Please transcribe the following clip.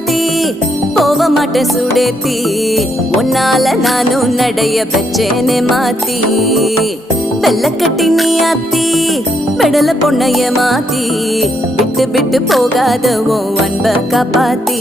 மாத்தி போக மாட்டேன் சுடேத்தி உன்னால நானும் நடைய பெச்சேனே மாத்தி வெள்ளக்கட்டி நீ ஆத்தி பெடல பொண்ணைய மாத்தி விட்டு விட்டு போகாத உன் அன்ப காப்பாத்தி